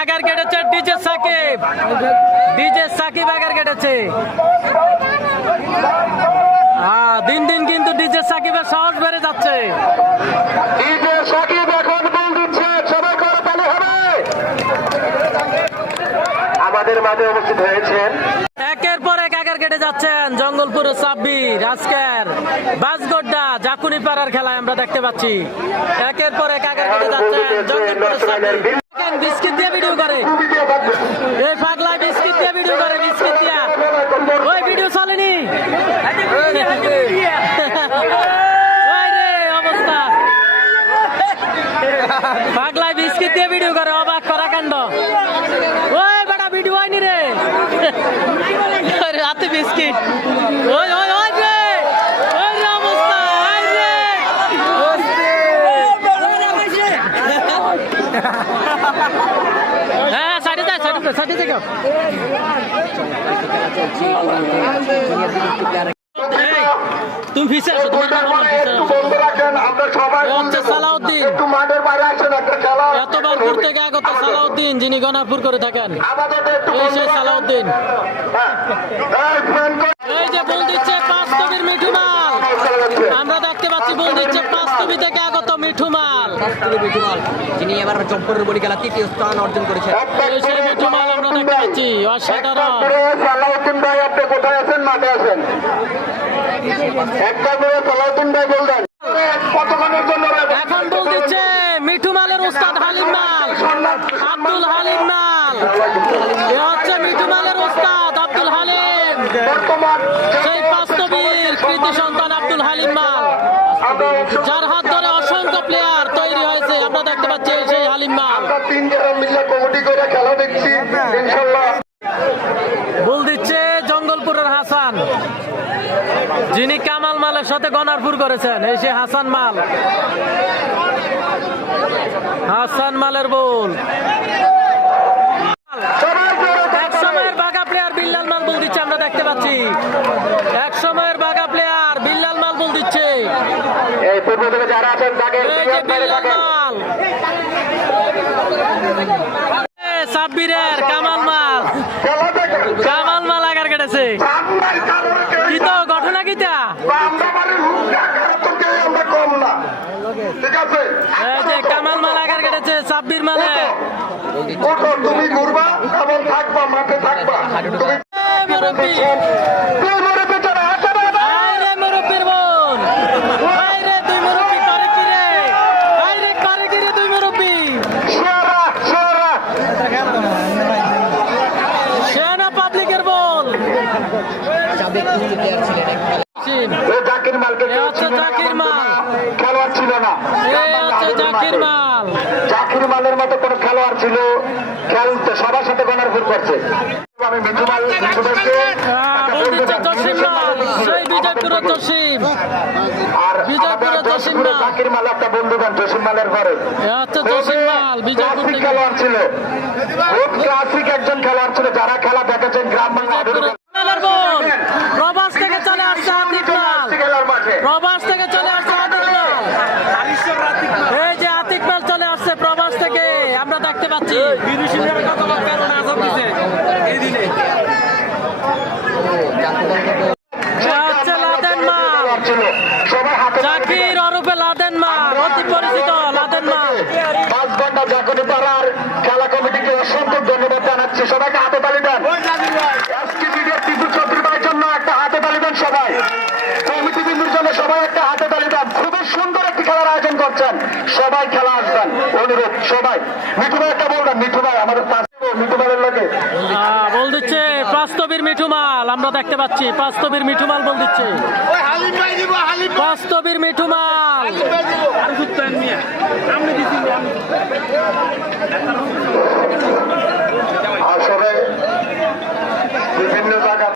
Agar কেটেছে DJ Sakib. DJ Sakib আগার কেটেছে। দিন দিন কিন্তু ডিজে সাকিবের সাহস বেড়ে যাচ্ছে। ডিজে সাকিব এখন বল দিচ্ছে, সবাই করতালি হবে। আমাদের মাঝে উপস্থিত হয়েছেন একের পর এক আগার কেটে যাচ্ছেন জঙ্গলপুরের সাব্বির। আজকের বাসগোড্ডা জাকুনি পাড়ার খেলায় আমরা দেখতে পাচ্ছি একের পর এক আগার কেটে যাচ্ছেন জঙ্গলপুরের সাব্বির। বিস্কিট দিয়ে ভিডিও করে, এই পাগলা বিস্কিট দিয়ে ভিডিও করে, বিস্কিট দিয়া। ওই ভিডিও চলেনি, অবস্থা পাগলা বিস্কিট দিয়ে ভিডিও করে, অবাক করা কাণ্ড। ওই বেটা ভিডিও হয়নি রে, হাতে বিস্কিট। ওই ওই ওই রে, ওই রে অবস্থা, ওই রে। হ্যাঁ সাইডে যায়, সাইডে থেকে। তুমি ফিসে আসো, তোমার সালাউদ্দিন, এতবার ঘুর থেকে আগত সালাউদ্দিন, যিনি গণাপুর করে থাকেন। এই সেই সালাউদ্দিন। এই যে বল দিচ্ছে পাঁচতবির মিঠু মাল, আমরা দেখতে পাচ্ছি বল দিচ্ছে পাঁচতবি থেকে আগত মিঠু মাল। যিনি এবার জম্পরের বডি খেলা তৃতীয় স্থান অর্জন করেছেন। এই সেই মিঠু মাল আমরা দেখতে পাচ্ছি, অসাধারণ। সালাউদ্দিন ভাই, আপনি কোথায় আছেন? মাঠে আছেন? একটা করে সালাউদ্দিন ভাই বলবেন কতক্ষণের জন্য? এখন বল দিচ্ছে মিঠু মালের উস্তাদ হালিম মাল, আব্দুল হালিম মাল। এ হচ্ছে মিঠু মালের উস্তাদ আব্দুল হালিম, সেই বাস্তবীর কৃতি সন্তান আব্দুল হালিম মাল, যার হাত ধরে অসংখ্য প্লেয়ার তৈরি হয়েছে। আমরা দেখতে পাচ্ছি সেই হালিম মাল। বল দিচ্ছে জঙ্গলপুরের হাসান, যিনি কামাল মালের সাথে গনারপুর করেছেন। এই সে হাসান মাল, হাসান মালের বল। এক সময়ের বাঘা প্লেয়ার বিল্লাল মাল বল দিচ্ছে, আমরা দেখতে পাচ্ছি এক সময়ের বাঘা প্লেয়ার বিল্লাল মাল বল দিচ্ছে। এই যে বিল্লাল মাল, সাব্বিরের কামাল মাল, কামাল মাল আগার কেটেছে। কি তো ঘটনা কিটা? এই যে কামাল মাল আগার কেটেছে সাব্বির মালে। তুমি ঘুরবা, কেমন থাকবা, মাঠে থাকবা। মুরব্বী, মুরব্বীর বোন, তুই মুরব্বী করে কি রে? করে কি রে তুই মুরব্বী? সেনা পাবলিকের বোন। জাকির মালকে জাকির মাল খেলোয়াড় ছিল না, জাকির মাল, জাকির মালের মতো কোন খেলোয়াড় ছিল খেলতে সবার সাথে গণারপুর করছে। আমি মিঠু মাল বিজয়পুরের জসিম, আর জাকির মাল একটা বন্ধুগান জসিম মালের ঘরে জসিম মাল বিজয়পুর খেলোয়াড় ছিল, খুব ক্লাসিক একজন খেলোয়াড় ছিল। যারা খেলা দেখেছেন গ্রাম বাংলা প্রবাস থেকে চলে আসছে আতিক মাল, প্রবাস থেকে চলে আসছে আতিক মাল। এই যে আতিক মাল চলে আসছে প্রবাস থেকে, আমরা দেখতে পাচ্ছি। লাদেন মাল, জাকির ওরফে লাদেন মাল, অতি পরিচিত লাদেন মাল। 5 ঘন্টা জাকুনি পাড়ার খেলা কমিটিকে অসংখ্য ধন্যবাদ জানাচ্ছি। সবাইকে হাতে তালি দেন। জন্য একটা হাতে তালি দেন সবাই, কমিটি বিন্দুর জন্য সবাই একটা হাতে তালি দেন। খুবই সুন্দর একটি খেলার আয়োজন করছেন, সবাই খেলা আসবেন অনুরোধ। সবাই মিঠু ভাই একটা বলবেন, মিঠু ভাই আমাদের মিঠু ভাইয়ের লোকে বল দিচ্ছে বাস্তবীর মিঠু মাল, আমরা দেখতে পাচ্ছি বাস্তবীর মিঠু মাল বল দিচ্ছে, বাস্তবীর মিঠু মাল। আসলে বিভিন্ন জায়গা